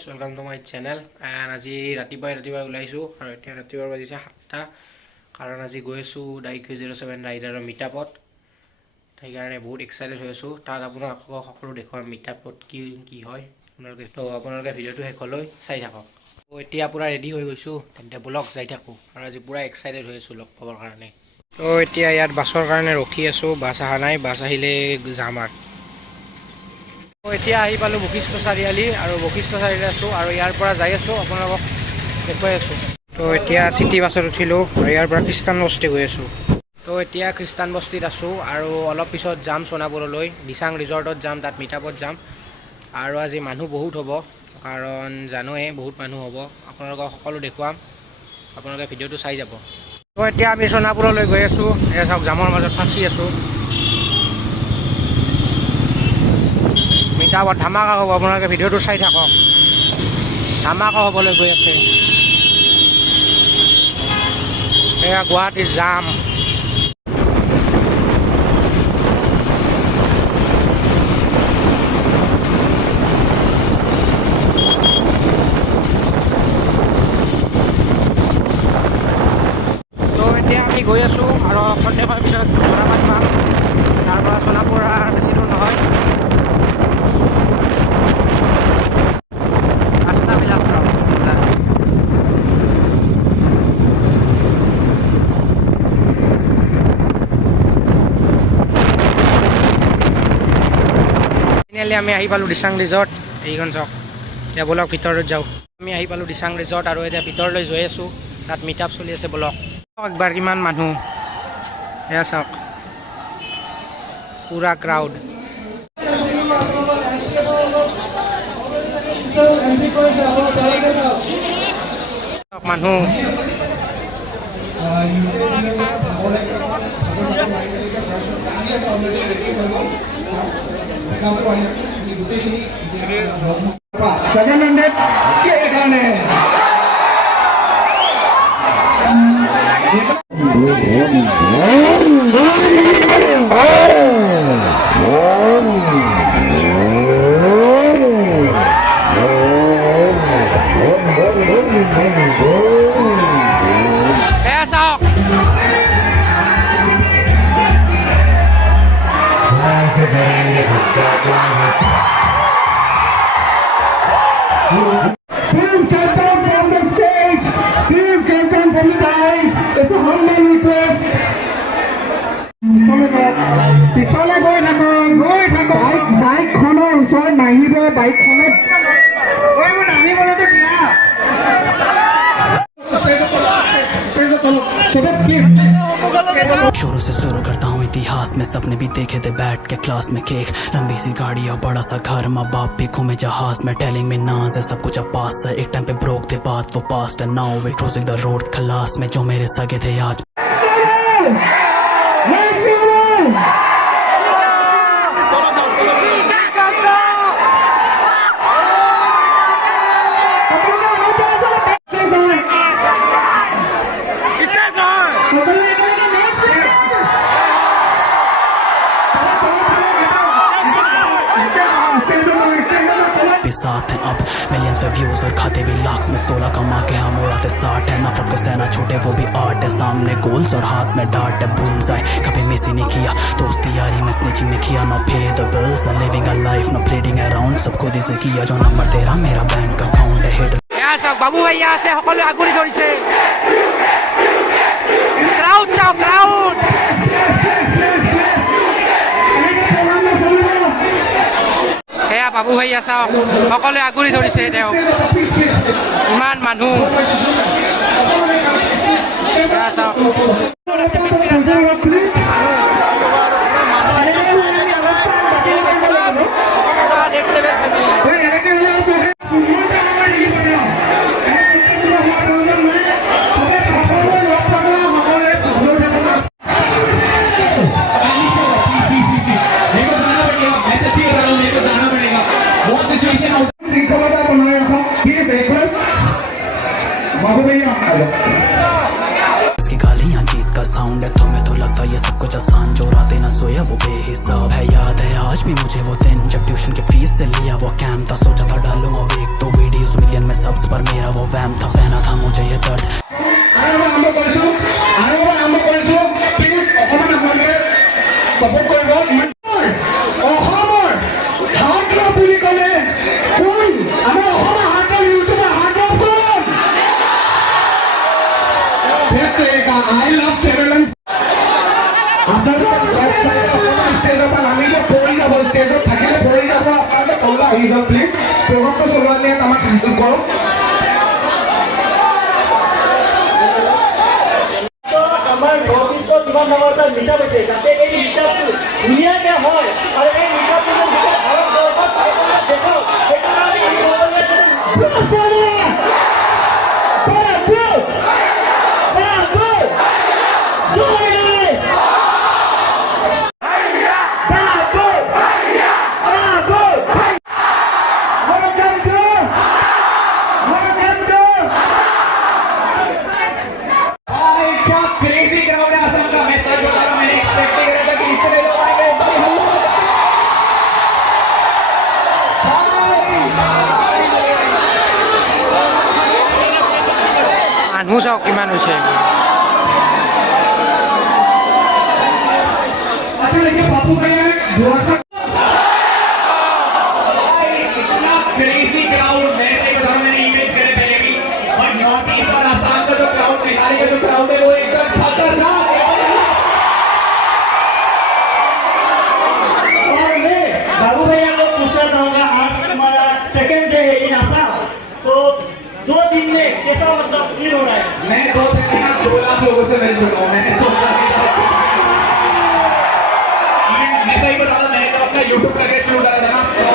Welcome to my channel and आज रातिपुवाई ओलाइছোঁ আৰু এতিয়া ৰাতিপুৱা বাজিছে 7টা কাৰণ আজি গৈ আছোঁ WQ07 ৰাইডাৰৰ মিটআপত সেইকাৰণে বহুত এক্সাইটেড হৈ আছোঁ তাত আপোনালোকক সকলো দেখুৱাম মিটআপত কি হয় আপোনালোকে ভিডিঅ'টো শেষলৈ চাই থাকক তো এতিয়া পুৰা ৰেডি হৈ গৈছোঁ তেন্তে ব্লগ যাই থাকোঁ আৰু আজি পুৰা এক্সাইটেড হৈ আছোঁ লগ পাবৰ কাৰণে তো এতিয়া ইয়াত বাছৰ কাৰণে ৰখি আছোঁ বাছ অহা নাই বাছ আহিলে যাম আৰু এতিয়া আহি পালোঁ বশিষ্ঠ চাৰিআলি আৰু বশিষ্ঠ চাৰিআলি আছোঁ আৰু ইয়াৰ পৰা যাই আছোঁ আপোনালোকক দেখুৱাই আছোঁ তো এতিয়া চিটি বাছত উঠিলোঁ আৰু ইয়াৰ পৰা খ্ৰীষ্টান বস্তি গৈ আছোঁ তো এতিয়া খ্ৰীষ্টান বস্তিত আছোঁ আৰু অলপ পিছত যাম সোণাপুৰলৈ দিচাং ৰিজৰ্টত যাম তাত মিটআপত যাম আৰু আজি মানুহ বহুত হ'ব কাৰণ জানোৱে বহুত মানুহ হ'ব আপোনালোকক সকলো দেখুৱাম আপোনালোকে ভিডিঅ'টো চাই যাব তো এতিয়া আমি সোণাপুৰলৈ গৈ আছোঁ এয়া চাওক জামৰ মাজত ফাঁচি আছোঁ মিটআপত ধামাকা হ'ব আপোনালোকে ভিডিঅ'টো চাই থাকক ধামাকা হ'বলৈ গৈ আছে এয়া গুৱাহাটীৰ জাম তো এতিয়া আমি গৈ আছোঁ আৰু সন্ধিয়াৰ পিছত জোৰাবাট পাম তাৰ পৰা সোণাপুৰ বেছি দূৰ নহয় আমি আহি পালোঁ দিচাং ৰিজৰ্ট এইখন চাওক এতিয়া বলক ভিতৰত যাওঁ আমি আহি পালোঁ দিচাং ৰিজৰ্ট আৰু এতিয়া ভিতৰলৈ গৈ আছোঁ তাত মিটআপ চলি আছে বলক একবাৰ কিমান মানুহ এয়া চাওক পুৰা ক্ৰাউড মানুহ सेकंड हंड्रेड के गाने Please get down from the stage. Please get down from the dais. It's a humble request. পিছলৈ গৈ থাকক বাইকখনৰ ওচৰত নাহিব বাইকখনত নামিবলৈতো দিয়া शुरू से शुरू करता हूँ इतिहास में सपने भी देखे थे बैठ के क्लास में केक लंबी सी गाड़ी और बड़ा सा घर माँ बाप भी घूमे जहाज में टेलिंग में नाज है सब कुछ अब पास है एक टाइम पे ब्रोक थे बात वो पास्ट है now way crossing the road खलास में जो मेरे सगे थे आज साथ हैं अब मिलियंस पे व्यूज और खाते भी लाख्स में 16 कमा के हम उड़ाते 60 है नफरत को सहना छूटे वो भी आर्ट है सामने गोल्स और हाथ में डार्ट है भूल जाए कभी मिस ही नहीं किया दोस्ती यारी में स्निचिंग नहीं किया no pay the bills and living a life no playing around सब खुद ही से किया जो नंबर तेरा मेरा बैंक अकाउंट है हिट এয়া চাওক বাবু ভাইয়া আছে সকলোৱে আগুৰি ধৰিছে ক্ৰাউড চাওক ক্ৰাউড এয়া বাবু ভাইয়া চাওক সকলোৱে আগুৰি ধৰিছে তেওঁক ইমান মানুহ এয়া চাওক इसकी गालियां जीत का साउंड है, तुम्हें तो लगता ये सब कुछ आसान, जो रातें ना सोया वो बेहिसाब है। याद है आज भी मुझे वो दिन जब ट्यूशन की फीस से लिया वो कैम था, सोचा था डालूंगा एक तो वीडियोस मिलियन में सब्स पर मेरा वो वैम था, सहना था मुझे ये दर्द। support কৰিব অসমৰ হাৰ্ডৰ বুলি ক'লে কোন আমাৰ অসমৰ হাৰ্ডৰ ইউটিউবাৰ হাৰ্ডৰ কোন I love Kerala আপোনালোকৰ ষ্টেজৰ পৰা নামিব পৰি যাব ষ্টেজত থাকিলে পৰি যাব আপোনালোকে তললৈ আহি যাওক প্লিজ প্ৰগ্ৰামটো চলোৱালে আমাক হেল্প কৰক আমাৰ নৰ্থ ইষ্টত কিমান ডাঙৰ এটা মিটাপ আছে যাতে এই মিটাপটো ধুনীয়াকৈ হয় আৰু এই মিটাপটো যেতিয়া ভাৰতবৰ্ষত দেখাওক সেইকাৰণে মানুহ চাওক কিমান হৈছে बापू भैया इतना क्रेजी क्राउड मैं सही बता रहा हूं मैंने इमेज करे पहले भी और नॉर्थ ईस्ट और आसाम का जो क्राउड बिहार का जो क्राउड है वो एकदम खतरनाक है और मैं बाबू भैया को पूछना चाहूंगा आज हमारा सेकंड डे है इन आसाम तो 2 दिन में कैसा मतलब फील हो रहा है मैं 2 दिन में 2 लाख लोगों से मिल चुका हूँ मैंने मैं सही बता रहा हूँ मैंने जब अपना यूट्यूब करियर शुरू करा था ना तो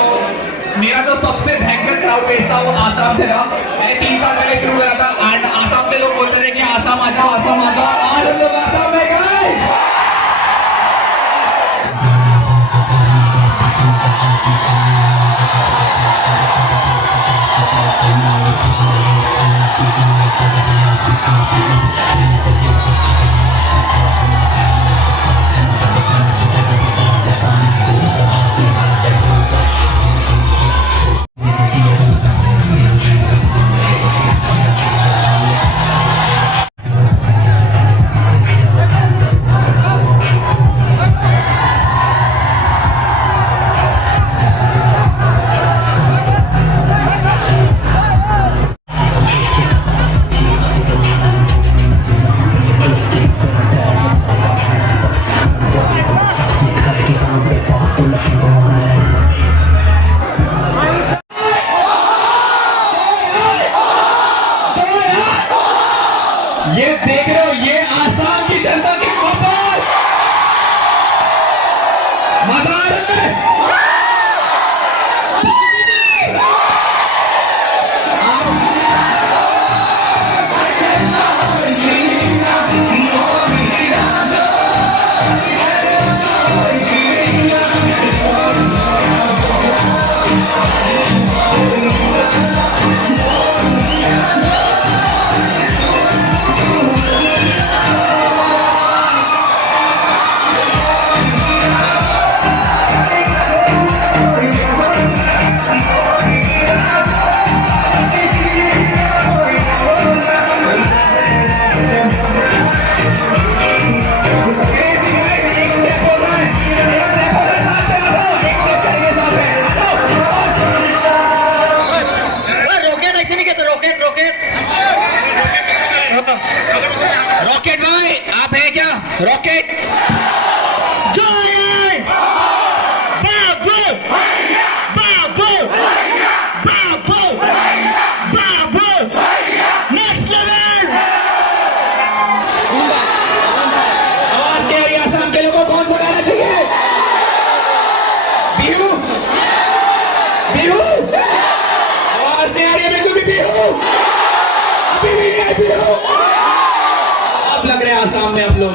मेरा जो सबसे भयंकर क्राउड बेस था वो आसाम से था मैंने 3 साल पहले शुरू करा था एंड आसाम से लोग बोलते थे कि आसाम आ जाओ आज हम लोग आसाम में गए ये देख रहे हो ये आसाम की जनता की मोहब्बत मजा आ रहा है रॉकेट भाई आप है क्या रॉकेट जय बाबू बाबू बाबू बाबू नेक्स्ट लेवल आवाज के एरिया आसाम के लोगों को कौन सा गाना चाहिए बिहू बिहू आवाज नहीं आ रही है बिल्कुल भी बिहू अभी भी नहीं बिहू लग रहे हैं आसाम में आप लोग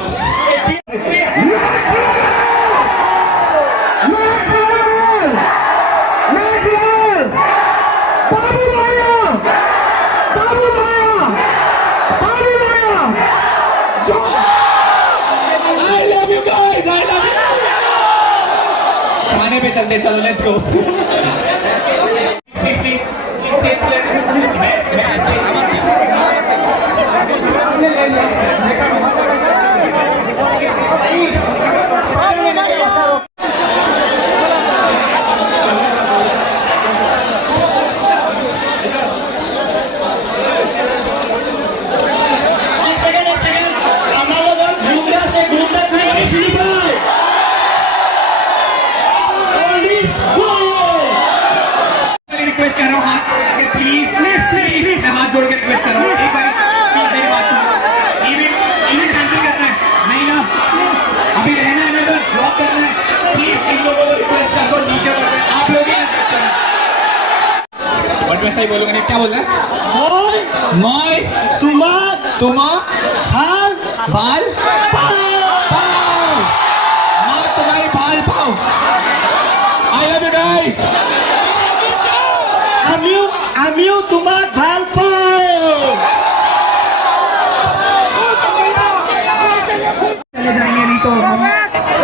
बाबू पे चलते हैं, चलो लेट्स गो। रिक्वेस्ट कर रहा हूँ हाथ प्लीज प्लीज मैं हाथ जोड़ के रिक्वेस्ट कर रहा हूँ, एक बार मेरी बात सुनो। इवेंट कैंसिल करना है नहीं ना, अभी रहना है ना, इधर ब्लॉक करना है, प्लीज इन लोगों को रिक्वेस्ट कर दो, नीचे कर दो, आप लोग ही बट वैसा ही बोलूंगा नहीं, क्या बोल रहा है? मैं तुमा भाल भाल पाओ मैं तुम्हारी भाल पाओ। I love you guys. আমিও তোমাক ভাল পাওঁ। चले जाएंगे नहीं तो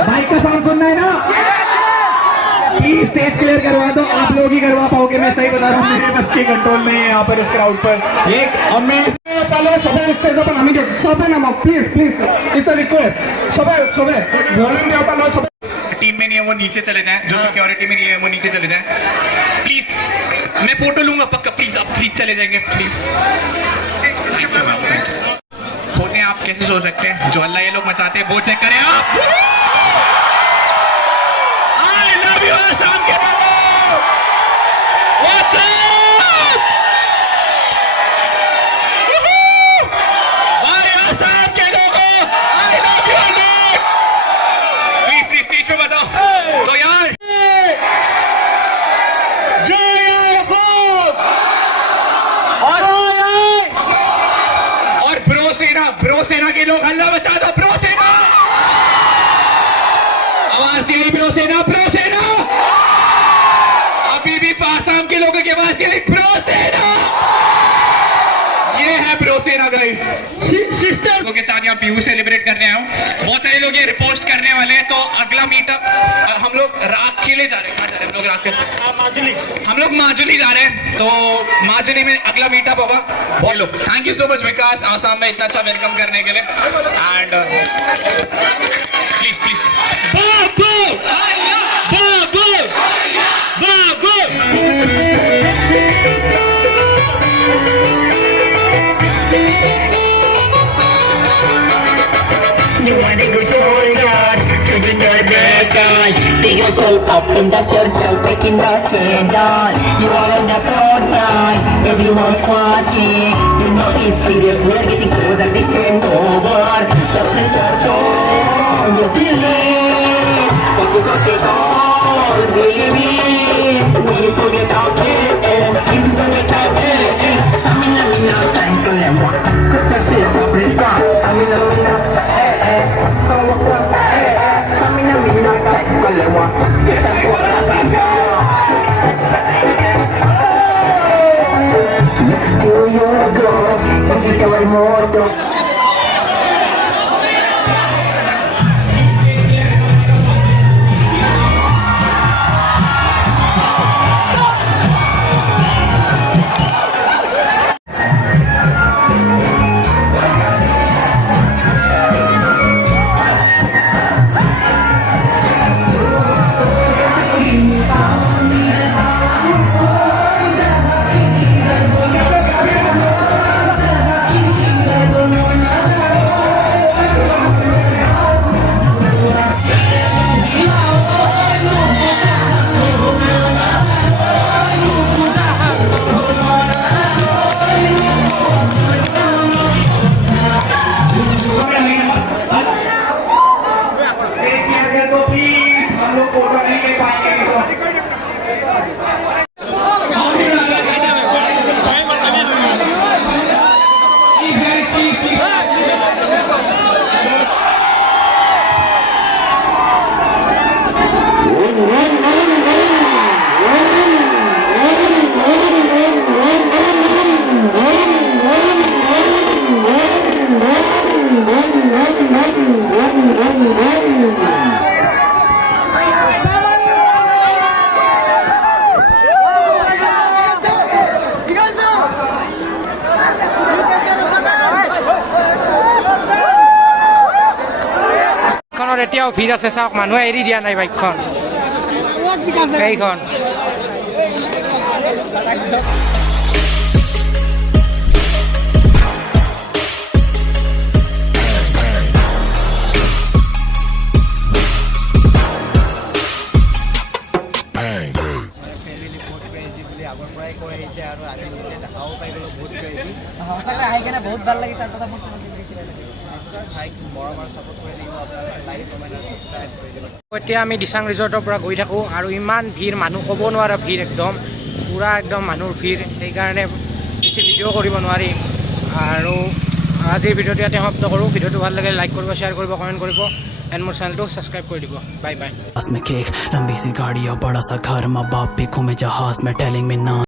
बाइक का साउंड सुनना है ना, प्लीज स्टेज क्लियर करवा दो, आप लोग ही करवा पाओगे, मैं सही बता रहा हूँ, मेरे बच्चे कंट्रोल में है यहाँ पर इस क्राउड पर। एक टीम में नहीं है वो नीचे चले जाएं, जो सिक्योरिटी में नहीं है वो नीचे चले जाएं प्लीज। मैं फोटो लूंगा पक्का, प्लीज आप प्लीज चले जाएंगे please. Thank you ma'am, thank you. होते हैं आप कैसे सो सकते हैं, जो अल्लाह ये लोग मचाते हैं वो चेक करें आप। आई लव यू आसाम के लोगों, व्हाट्स अप भाई आसाम के लोगों, I love you again. Please please stage पे बताओ तो यार ब्रो सेना के लोग हल्ला बचा दो, ब्रो सेना आवाज दिया, ब्रो सेना अभी भी आसाम के लोगों की आवाज दिया, ब्रो सेना। ये है ब्रो सेना गाइस, सिस्टर के साथ यहाँ पीयू सेलिब्रेट करने आया हूँ। बहुत सारे लोग ये रिपोस्ट करने वाले हैं, तो अगला मीटअप हम लोग रात के लिए जा रहे हैं। कहाँ जा रहे हैं हम लोग? रात के हम लोग माजुली जा रहे हैं, तो माजुली में अगला मीटअप होगा। बोलो थैंक यू सो मच विकास, आसाम में इतना अच्छा वेलकम करने के लिए। And please please You wanna go to God, children are bad guys. Dig yourself up and dust yourself back in the scandal. You are on the front line, everyone's watching. You know it's serious, we're getting closer, this ain't over. The pressure's on, you believe, but you got it all, baby. When you forget out there, you gonna get there. Samina, thank you, cause this is Africa. Samina, এতিয়াও ভিৰ আছে চাওক মানুহে এৰি দিয়া নাই বাইকখন এইখন ফেমিলি বহুত ক্ৰেজি বুলি আগৰ পৰাই কৈ আহিছে আৰু আজি নিজে দেখাও পাই গ'লো বহুত ক্ৰেজি সঁচাকৈ আহি কেনে বহুত ভাল লাগিছে আৰু কথা নিশ্চয় ভাইক মৰম আৰু ছাপোৰ্ট কৰি থাকিব আপোনালোকে লাইক কমেণ্ট আৰু ছাবস্ক্ৰাইব কৰি দিব এতিয়া আমি দিচাং ৰিজৰ্টৰ পৰা গৈ থাকোঁ আৰু ইমান ভিৰ মানুহ ক'ব নোৱাৰা ভিৰ একদম পূৰা একদম মানুহৰ ভিৰ সেইকাৰণে বেছি ভিডিঅ' কৰিব নোৱাৰি আৰু আজিৰ ভিডিঅ'টো ইয়াতে সমাপ্ত কৰোঁ ভিডিঅ'টো ভাল লাগে লাইক কৰিব শ্বেয়াৰ কৰিব কমেণ্ট কৰিব एंड मोर चैनल को सब्सक्राइब कर दीजिए बाय बाय में केक लंबी सी गाड़ी और बड़ा सा घर माँ बाप भी घूमे जहाज में टेलिंग में ना